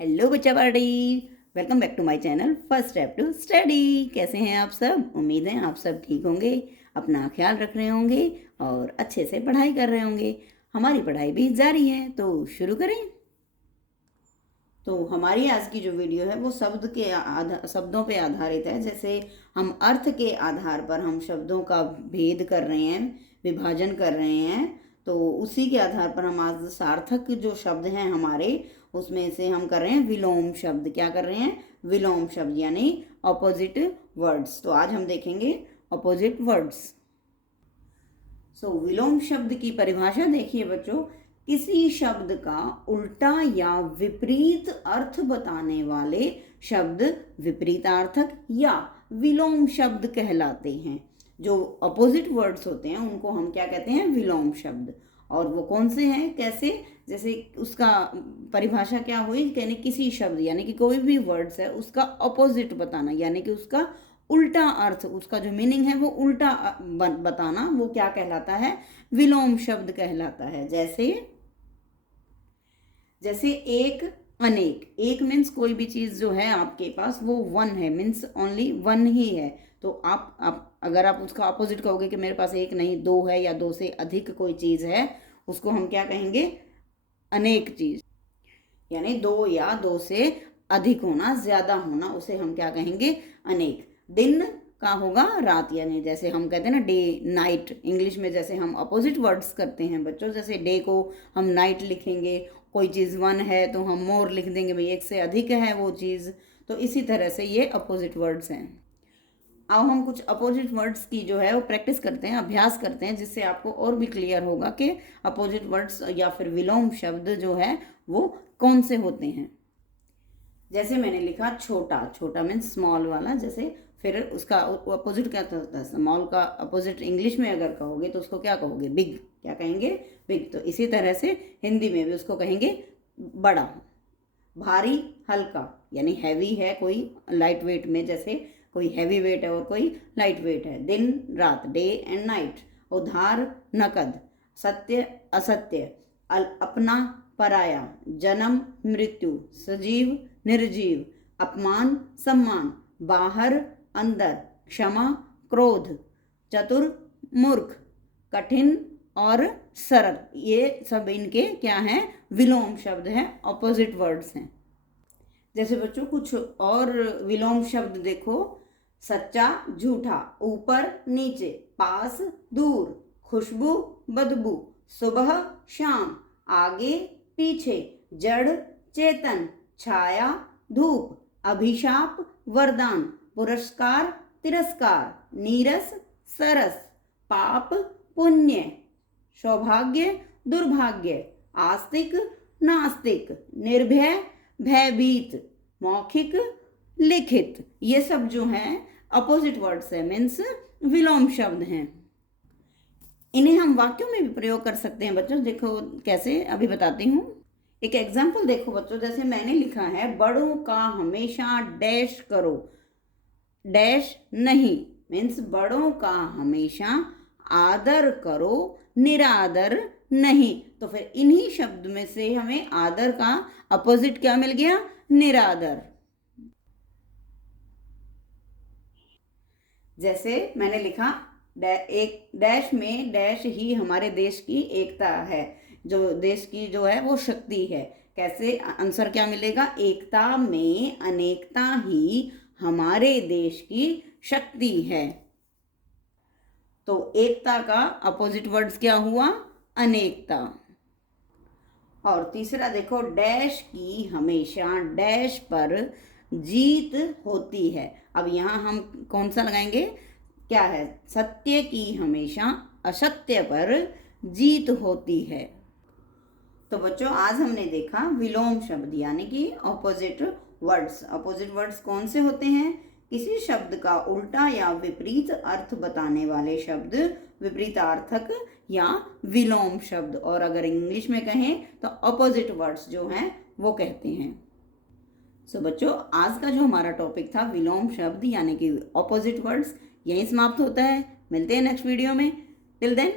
Hello बच्चा पार्टी। Welcome back to my channel first step to study. कैसे हैं आप सब? उम्मीद है आप सब ठीक होंगे, अपना ख्याल रख रहे होंगे और अच्छे से पढ़ाई कर रहे होंगे। हमारी पढ़ाई भी जारी है, तो शुरू करें। तो हमारी आज की जो वीडियो है वो शब्दों पे आधारित है। जैसे हम अर्थ के आधार पर हम शब्दों का भेद कर रहे हैं, विभाजन कर रहे हैं, तो उसी के आधार पर हम आज सार्थक जो शब्द हैं हमारे, उसमें से हम कर रहे हैं विलोम शब्द। क्या कर रहे हैं? विलोम शब्द, यानी ऑपोजिट वर्ड्स। तो आज हम देखेंगे ऑपोजिट वर्ड्स। विलोम शब्द की परिभाषा देखिए बच्चों। किसी शब्द का उल्टा या विपरीत अर्थ बताने वाले शब्द विपरीतार्थक या विलोम शब्द कहलाते हैं। जो अपोजिट वर्ड्स होते हैं उनको हम क्या कहते हैं? विलोम शब्द। और वो कौन से हैं, कैसे? जैसे उसका परिभाषा क्या हुई, यानी किसी शब्द यानी कि कोई भी वर्ड्स है उसका अपोजिट बताना, यानी कि उसका उल्टा अर्थ, उसका जो मीनिंग है वो उल्टा बताना, वो क्या कहलाता है? विलोम शब्द कहलाता है। जैसे एक, अनेक। एक मीन्स कोई भी चीज़ जो है आपके पास वो वन है, मीन्स ओनली वन ही है। तो आप अगर आप उसका अपोजिट कहोगे कि मेरे पास एक नहीं दो है या दो से अधिक कोई चीज़ है, उसको हम क्या कहेंगे? अनेक चीज़। यानी दो या दो से अधिक होना, ज़्यादा होना, उसे हम क्या कहेंगे? अनेक। दिन का होगा रात, यानी जैसे हम कहते हैं ना डे नाइट, इंग्लिश में जैसे हम अपोजिट वर्ड्स करते हैं बच्चों। जैसे डे को हम नाइट लिखेंगे, कोई चीज़ वन है तो हम मोर लिख देंगे, भाई एक से अधिक है वो चीज़। तो इसी तरह से ये अपोजिट वर्ड्स हैं। अब हम कुछ अपोजिट वर्ड्स की जो है वो प्रैक्टिस करते हैं, अभ्यास करते हैं, जिससे आपको और भी क्लियर होगा कि अपोजिट वर्ड्स या फिर विलोम शब्द जो है वो कौन से होते हैं। जैसे मैंने लिखा छोटा, छोटा मीन्स स्मॉल वाला। जैसे फिर उसका अपोजिट क्या होता है? स्मॉल का अपोजिट इंग्लिश में अगर कहोगे तो उसको क्या कहोगे? बिग। क्या कहेंगे? बिग। तो इसी तरह से हिंदी में भी उसको कहेंगे बड़ा। भारी, हल्का, यानी हैवी है कोई, लाइट वेट में जैसे कोई हैवी वेट है और कोई लाइट वेट है। दिन रात, डे एंड नाइट। उधार, नकद। सत्य, असत्य। अपना, पराया। जन्म, मृत्यु। सजीव, निर्जीव। अपमान, सम्मान। बाहर, अंदर। क्षमा, क्रोध। चतुर, मूर्ख। कठिन और सरल। ये सब इनके क्या हैं? विलोम शब्द हैं, ऑपोजिट वर्ड्स हैं। जैसे बच्चों कुछ और विलोम शब्द देखो। सच्चा, झूठा। ऊपर, नीचे। पास, दूर। खुशबू, बदबू। सुबह, शाम। आगे, पीछे। जड़, चेतन। छाया, धूप। अभिशाप, वरदान। पुरस्कार, तिरस्कार। नीरस, सरस। पाप, पुण्य। सौभाग्य, दुर्भाग्य। आस्तिक, नास्तिक। निर्भय, भयभीत। मौखिक, लिखित। ये सब जो हैं अपोजिट वर्ड्स है, मीन्स विलोम शब्द हैं। इन्हें हम वाक्यों में भी प्रयोग कर सकते हैं बच्चों। देखो कैसे, अभी बताती हूँ। एक एग्जाम्पल देखो बच्चों। जैसे मैंने लिखा है बड़ों का हमेशा डैश करो, डैश नहीं, मीन्स बड़ों का हमेशा आदर करो, निरादर नहीं। तो फिर इन्हीं शब्द में से हमें आदर का अपोजिट क्या मिल गया? निरादर। जैसे मैंने लिखा एक डैश में, डैश ही हमारे देश की एकता है, जो देश की जो है वो शक्ति है। कैसे? आंसर क्या मिलेगा? एकता में अनेकता ही हमारे देश की शक्ति है। तो एकता का अपोजिट वर्ड्स क्या हुआ? अनेकता। और तीसरा देखो, डैश की हमेशा डैश पर जीत होती है। अब यहाँ हम कौन सा लगाएंगे? क्या है? सत्य की हमेशा असत्य पर जीत होती है। तो बच्चों आज हमने देखा विलोम शब्द, यानी कि ऑपोजिट वर्ड्स। ऑपोजिट वर्ड्स कौन से होते हैं? किसी शब्द का उल्टा या विपरीत अर्थ बताने वाले शब्द विपरीतार्थक या विलोम शब्द, और अगर इंग्लिश में कहें तो ऑपोजिट वर्ड्स जो हैं वो कहते हैं। बच्चों आज का जो हमारा टॉपिक था विलोम शब्द यानी कि ऑपोजिट वर्ड्स, यहीं समाप्त होता है। मिलते हैं नेक्स्ट वीडियो में। Till then